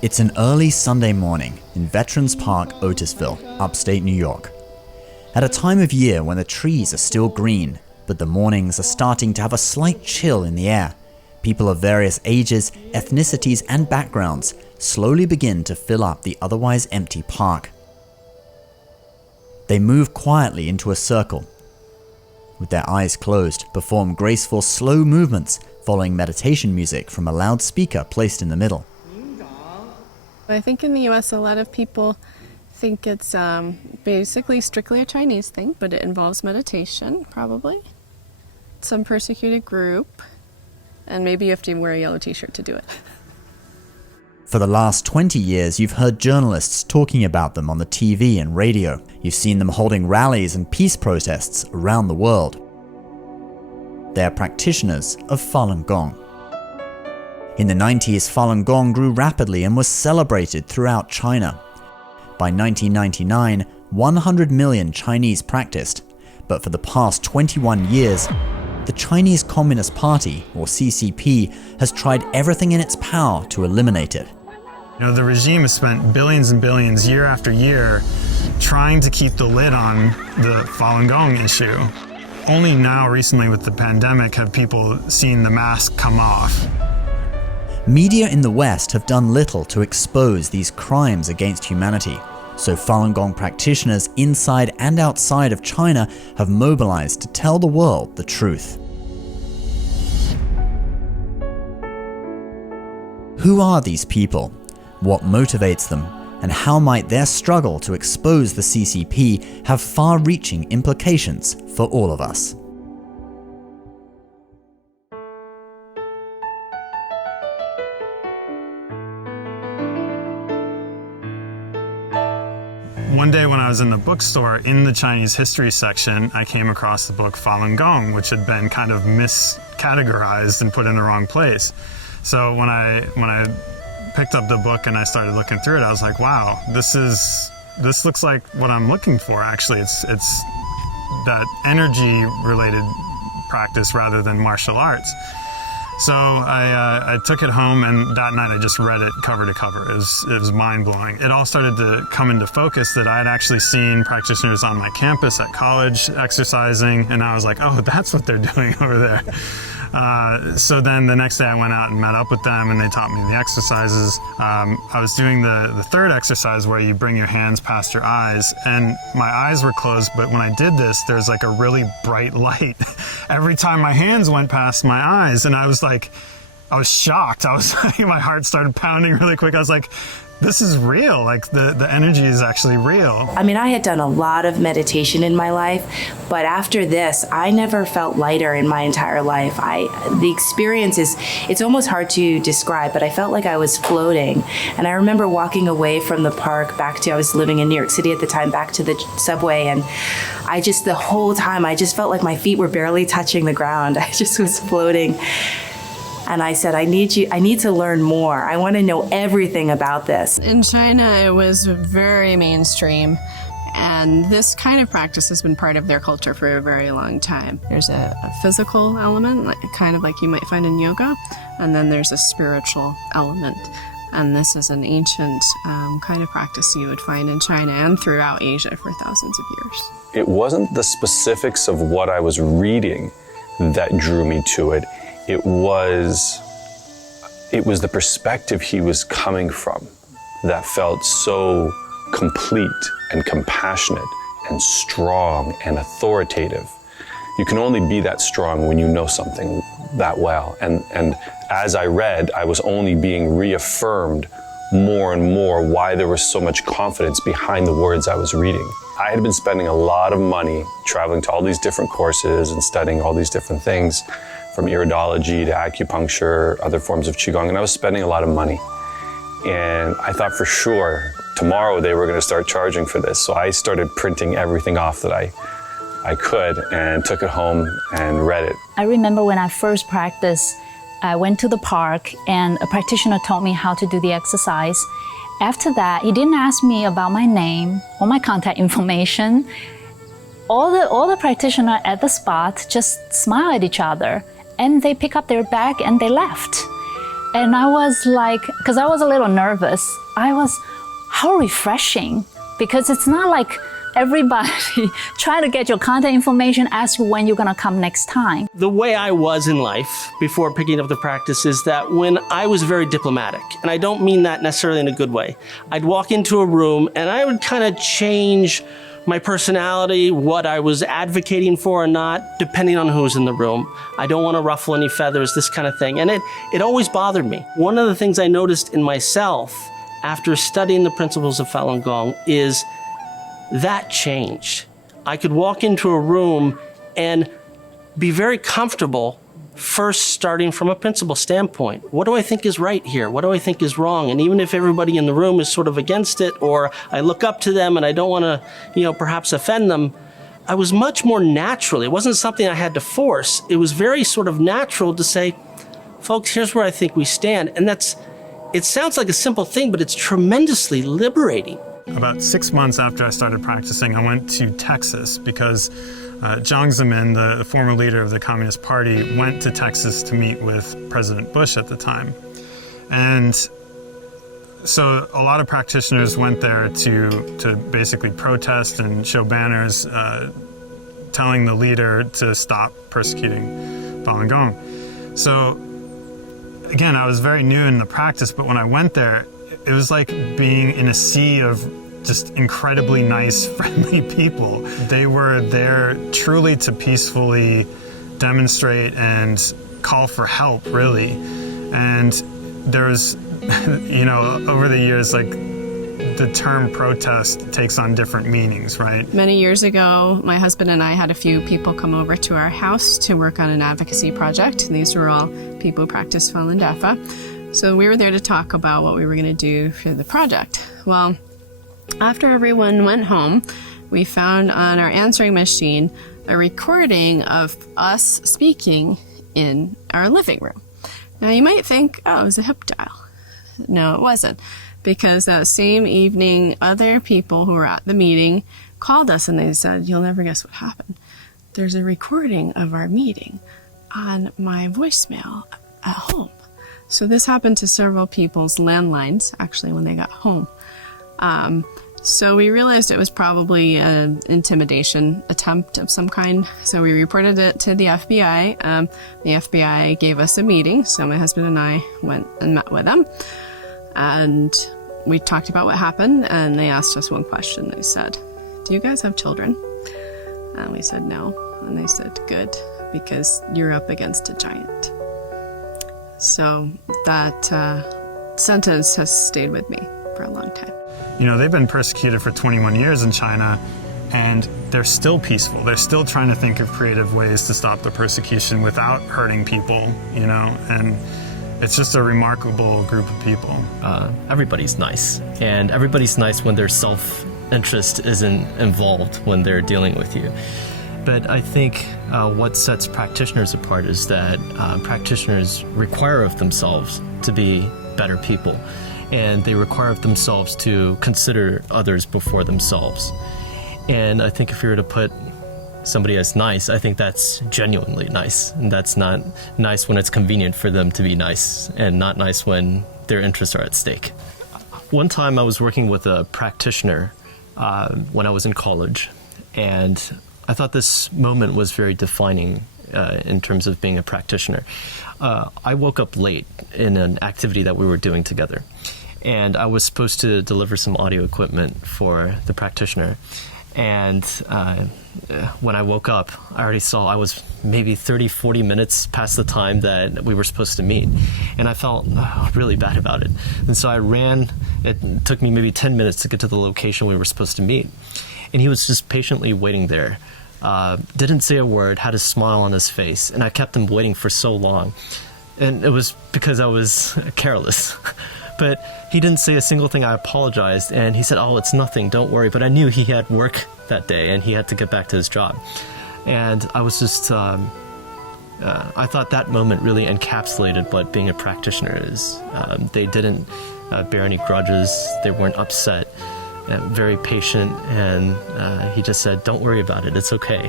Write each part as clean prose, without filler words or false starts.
It's an early Sunday morning in Veterans Park, Otisville, upstate New York. At a time of year when the trees are still green, but the mornings are starting to have a slight chill in the air, people of various ages, ethnicities, and backgrounds slowly begin to fill up the otherwise empty park. They move quietly into a circle. With their eyes closed, perform graceful, slow movements following meditation music from a loudspeaker placed in the middle. I think in the US a lot of people think it's basically strictly a Chinese thing, but it involves meditation, probably. Some persecuted group, and maybe you have to wear a yellow t-shirt to do it. For the last 20 years, you've heard journalists talking about them on the TV and radio. You've seen them holding rallies and peace protests around the world. They are practitioners of Falun Gong. In the 90s, Falun Gong grew rapidly and was celebrated throughout China. By 1999, 100 million Chinese practiced, but for the past 21 years, the Chinese Communist Party, or CCP, has tried everything in its power to eliminate it. You know, the regime has spent billions and billions year after year trying to keep the lid on the Falun Gong issue. Only now, recently with the pandemic, have people seen the mask come off. Media in the West have done little to expose these crimes against humanity, so Falun Gong practitioners inside and outside of China have mobilized to tell the world the truth. Who are these people? What motivates them? And how might their struggle to expose the CCP have far-reaching implications for all of us? One day when I was in the bookstore, in the Chinese history section, I came across the book Falun Gong, which had been kind of miscategorized and put in the wrong place. So when I picked up the book and I started looking through it, I was like, wow, this looks like what I'm looking for, actually. It's that energy-related practice rather than martial arts. So I took it home, and that night I just read it cover to cover. It was mind-blowing. It all started to come into focus that I had actually seen practitioners on my campus at college exercising, and I was like, oh, that's what they're doing over there. So then the next day I went out and met up with them, and they taught me the exercises. I was doing the third exercise where you bring your hands past your eyes, and my eyes were closed, but when I did this, there's like a really bright light every time my hands went past my eyes, and I was shocked. My heart started pounding really quick. I was like, this is real. Like the energy is actually real. I mean, I had done a lot of meditation in my life, but after this, I never felt lighter in my entire life. The experience it's almost hard to describe, but I felt like I was floating. And I remember walking away from the park I was living in New York City at the time, back to the subway, and the whole time, I just felt like my feet were barely touching the ground. I just was floating. And I said, I need to learn more. I want to know everything about this. In China, it was very mainstream, and this kind of practice has been part of their culture for a very long time. There's a physical element, kind of like you might find in yoga, and then there's a spiritual element. And this is an ancient kind of practice you would find in China and throughout Asia for thousands of years. It wasn't the specifics of what I was reading that drew me to it. It was the perspective he was coming from that felt so complete and compassionate and strong and authoritative. You can only be that strong when you know something that well. And as I read, I was only being reaffirmed more and more why there was so much confidence behind the words I was reading. I had been spending a lot of money traveling to all these different courses and studying all these different things, from iridology to acupuncture, other forms of qigong, and I was spending a lot of money. And I thought for sure tomorrow they were going to start charging for this. So I started printing everything off that I could and took it home and read it. I remember when I first practiced, I went to the park and a practitioner taught me how to do the exercise. After that, he didn't ask me about my name or my contact information. all the practitioners at the spot just smile at each other, and they pick up their bag and they left. And I was like, because I was a little nervous, how refreshing, because it's not like everybody trying to get your contact information, ask you when you're gonna come next time. The way I was in life before picking up the practice is that when I was very diplomatic, and I don't mean that necessarily in a good way, I'd walk into a room and I would kind of change my personality, what I was advocating for or not, depending on who's in the room. I don't want to ruffle any feathers, this kind of thing. And it always bothered me. One of the things I noticed in myself after studying the principles of Falun Gong is that changed. I could walk into a room and be very comfortable first starting from a principle standpoint. What do I think is right here? What do I think is wrong? And even if everybody in the room is sort of against it, or I look up to them and I don't want to, perhaps offend them, I was much more natural. It wasn't something I had to force. It was very sort of natural to say, folks, here's where I think we stand. And it sounds like a simple thing, but it's tremendously liberating. About 6 months after I started practicing, I went to Texas because Jiang Zemin, the former leader of the Communist Party, went to Texas to meet with President Bush at the time. And so a lot of practitioners went there to basically protest and show banners telling the leader to stop persecuting Falun Gong. So again, I was very new in the practice, but when I went there, it was like being in a sea of just incredibly nice, friendly people. They were there truly to peacefully demonstrate and call for help, really. And there's, over the years, like, the term protest takes on different meanings, right? Many years ago, my husband and I had a few people come over to our house to work on an advocacy project. And these were all people who practice Falun Dafa. So we were there to talk about what we were going to do for the project. Well, after everyone went home, we found on our answering machine a recording of us speaking in our living room. Now you might think, oh, it was a hip dial. No, it wasn't. Because that same evening, other people who were at the meeting called us and they said, you'll never guess what happened. There's a recording of our meeting on my voicemail at home. So this happened to several people's landlines, actually, when they got home. So we realized it was probably an intimidation attempt of some kind. So we reported it to the FBI. The FBI gave us a meeting. So my husband and I went and met with them. And we talked about what happened. And they asked us one question. They said, do you guys have children? And we said, no. And they said, good, because you're up against a giant. So that sentence has stayed with me for a long time. They've been persecuted for 21 years in China, and they're still peaceful. They're still trying to think of creative ways to stop the persecution without hurting people, and it's just a remarkable group of people. Everybody's nice, and everybody's nice when their self-interest isn't involved when they're dealing with you. But I think what sets practitioners apart is that practitioners require of themselves to be better people. And they require of themselves to consider others before themselves. And I think if you were to put somebody as nice, I think that's genuinely nice. And that's not nice when it's convenient for them to be nice, and not nice when their interests are at stake. One time I was working with a practitioner when I was in college, and I thought this moment was very defining in terms of being a practitioner. I woke up late in an activity that we were doing together, and I was supposed to deliver some audio equipment for the practitioner. And when I woke up, I already saw I was maybe 30, 40 minutes past the time that we were supposed to meet. And I felt really bad about it. And so I ran. It took me maybe 10 minutes to get to the location we were supposed to meet. And he was just patiently waiting there. Didn't say a word, had a smile on his face, and I kept him waiting for so long. And it was because I was careless. But he didn't say a single thing. I apologized, and he said, oh, it's nothing, don't worry. But I knew he had work that day, and he had to get back to his job. And I was just, I thought that moment really encapsulated what being a practitioner is. They didn't bear any grudges. They weren't upset. very patient, and he just said, "Don't worry about it. It's okay.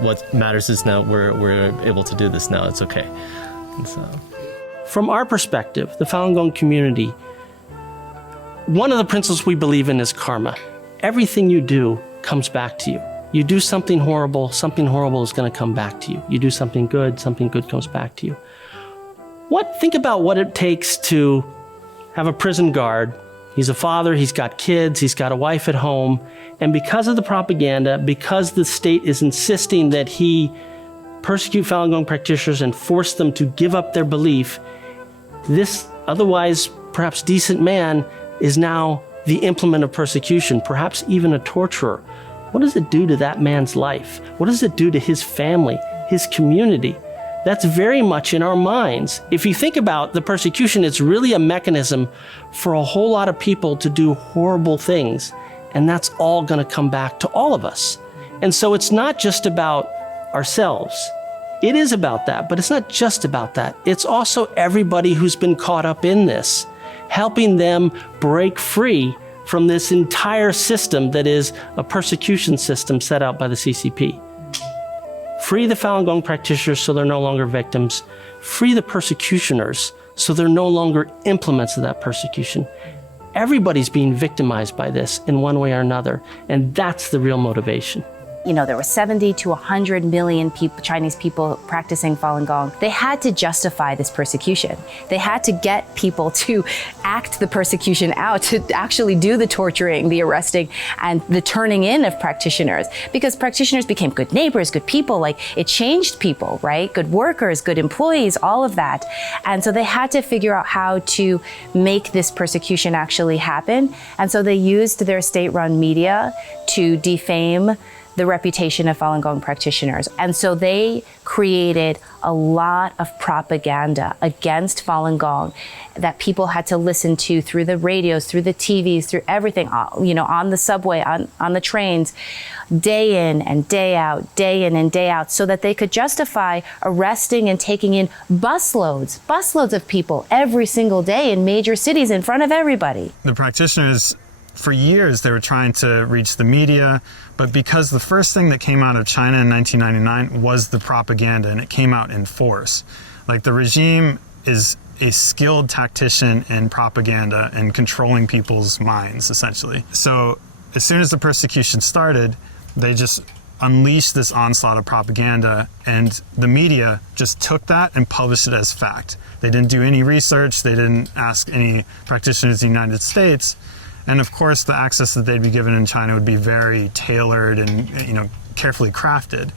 What matters is now we're able to do this now. It's okay." And so, from our perspective, the Falun Gong community, one of the principles we believe in is karma. Everything you do comes back to you. You do something horrible is going to come back to you. You do something good comes back to you. Think about what it takes to have a prison guard. He's a father, he's got kids, he's got a wife at home, and because of the propaganda, because the state is insisting that he persecute Falun Gong practitioners and force them to give up their belief, this otherwise perhaps decent man is now the implement of persecution, perhaps even a torturer. What does it do to that man's life? What does it do to his family, his community? That's very much in our minds. If you think about the persecution, it's really a mechanism for a whole lot of people to do horrible things, and that's all going to come back to all of us. And so it's not just about ourselves. It is about that, but it's not just about that. It's also everybody who's been caught up in this, helping them break free from this entire system that is a persecution system set out by the CCP. Free the Falun Gong practitioners so they're no longer victims. Free the persecutioners so they're no longer implements of that persecution. Everybody's being victimized by this in one way or another, and that's the real motivation. There were 70 to 100 million people, Chinese people practicing Falun Gong. They had to justify this persecution. They had to get people to act the persecution out, to actually do the torturing, the arresting, and the turning in of practitioners. Because practitioners became good neighbors, good people, it changed people, right? Good workers, good employees, all of that. And so they had to figure out how to make this persecution actually happen. And so they used their state-run media to defame the reputation of Falun Gong practitioners. And so they created a lot of propaganda against Falun Gong that people had to listen to through the radios, through the TVs, through everything, on the subway, on the trains, day in and day out, so that they could justify arresting and taking in busloads of people every single day in major cities in front of everybody. The practitioners, for years, they were trying to reach the media, but because the first thing that came out of China in 1999 was the propaganda, and it came out in force. The regime is a skilled tactician in propaganda and controlling people's minds, essentially. So as soon as the persecution started, they just unleashed this onslaught of propaganda, and the media just took that and published it as fact. They didn't do any research, they didn't ask any practitioners in the United States. And of course, the access that they'd be given in China would be very tailored and, carefully crafted.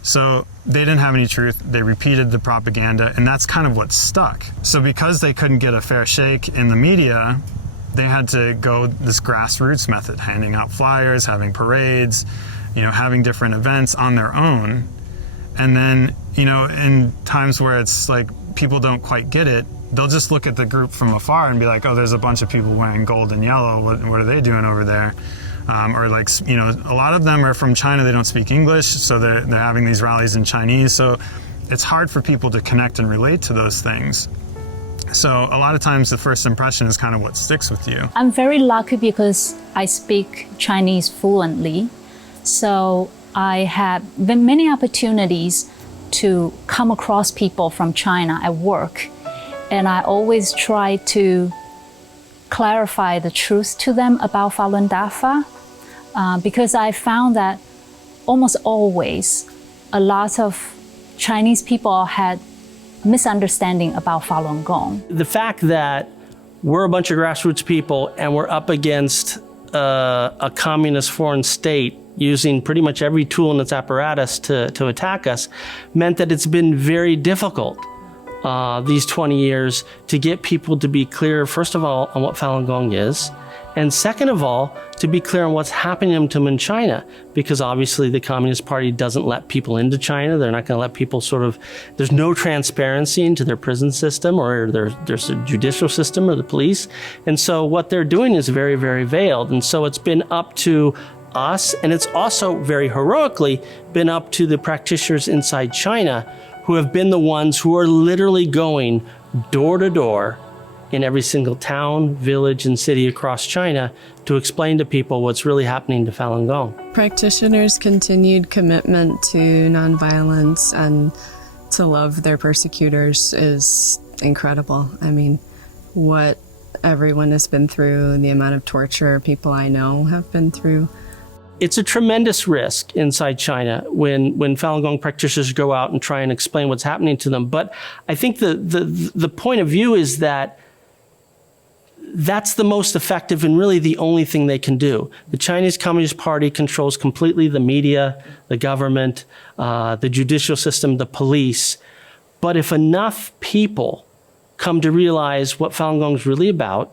So they didn't have any truth. They repeated the propaganda, and that's kind of what stuck. So because they couldn't get a fair shake in the media, they had to go this grassroots method, handing out flyers, having parades, having different events on their own. And then, in times where it's people don't quite get it, they'll just look at the group from afar and be like, oh, there's a bunch of people wearing gold and yellow. What are they doing over there? Or a lot of them are from China. They don't speak English, so they're having these rallies in Chinese. So it's hard for people to connect and relate to those things. So a lot of times the first impression is kind of what sticks with you. I'm very lucky because I speak Chinese fluently. So I had many opportunities to come across people from China at work. And I always try to clarify the truth to them about Falun Dafa, because I found that almost always a lot of Chinese people had misunderstanding about Falun Gong. The fact that we're a bunch of grassroots people and we're up against a communist foreign state using pretty much every tool in its apparatus to attack us meant that it's been very difficult these 20 years to get people to be clear, first of all, on what Falun Gong is, and second of all, to be clear on what's happening to them in China, because obviously the Communist Party doesn't let people into China. They're not going to let people there's no transparency into their prison system or there's a judicial system or the police. And so what they're doing is very, very veiled. And so it's been up to us, and it's also very heroically been up to the practitioners inside China who have been the ones who are literally going door to door in every single town, village, and city across China to explain to people what's really happening to Falun Gong. Practitioners' continued commitment to nonviolence and to love their persecutors is incredible. I mean, what everyone has been through, the amount of torture people I know have been through. It's a tremendous risk inside China when Falun Gong practitioners go out and try and explain what's happening to them. But I think the point of view is that that's the most effective and really the only thing they can do. The Chinese Communist Party controls completely the media, the government, the judicial system, the police. But if enough people come to realize what Falun Gong is really about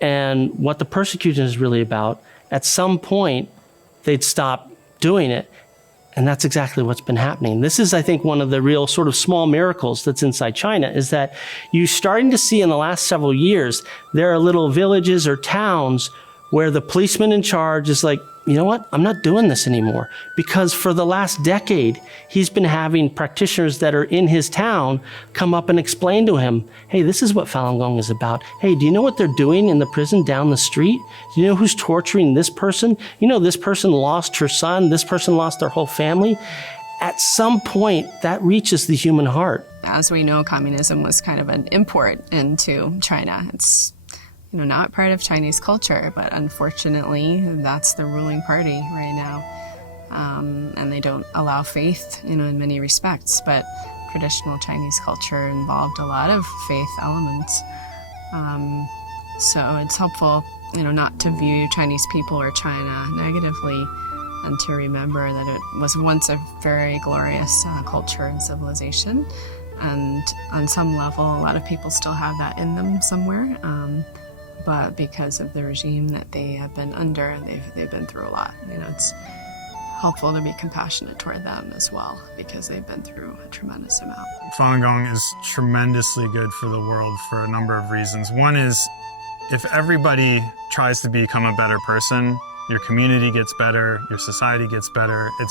and what the persecution is really about, at some point, they'd stop doing it. And that's exactly what's been happening. This is, I think, one of the real sort of small miracles that's inside China, is that you're starting to see in the last several years, there are little villages or towns where the policeman in charge is like, you know what, I'm not doing this anymore. Because for the last decade, he's been having practitioners that are in his town come up and explain to him, hey, this is what Falun Gong is about. Hey, do you know what they're doing in the prison down the street? Do you know who's torturing this person? You know, this person lost her son, this person lost their whole family. At some point, that reaches the human heart. As we know, communism was kind of an import into China. It's not part of Chinese culture, but unfortunately, that's the ruling party right now. And they don't allow faith, in many respects, but traditional Chinese culture involved a lot of faith elements. So it's helpful, not to view Chinese people or China negatively, and to remember that it was once a very glorious culture and civilization. And on some level, a lot of people still have that in them somewhere. But because of the regime that they have been under, they've been through a lot. It's helpful to be compassionate toward them as well, because they've been through a tremendous amount. Falun Gong is tremendously good for the world for a number of reasons. One is, if everybody tries to become a better person, your community gets better, your society gets better. It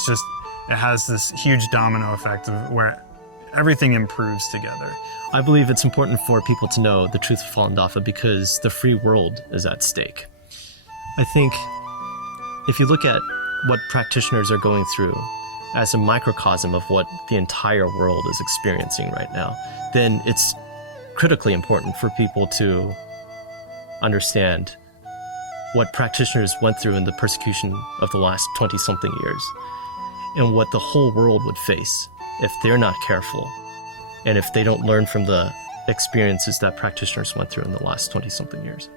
has this huge domino effect of where everything improves together. I believe it's important for people to know the truth of Falun Dafa because the free world is at stake. I think if you look at what practitioners are going through as a microcosm of what the entire world is experiencing right now, then it's critically important for people to understand what practitioners went through in the persecution of the last 20-something years and what the whole world would face if they're not careful and if they don't learn from the experiences that practitioners went through in the last 20-something years.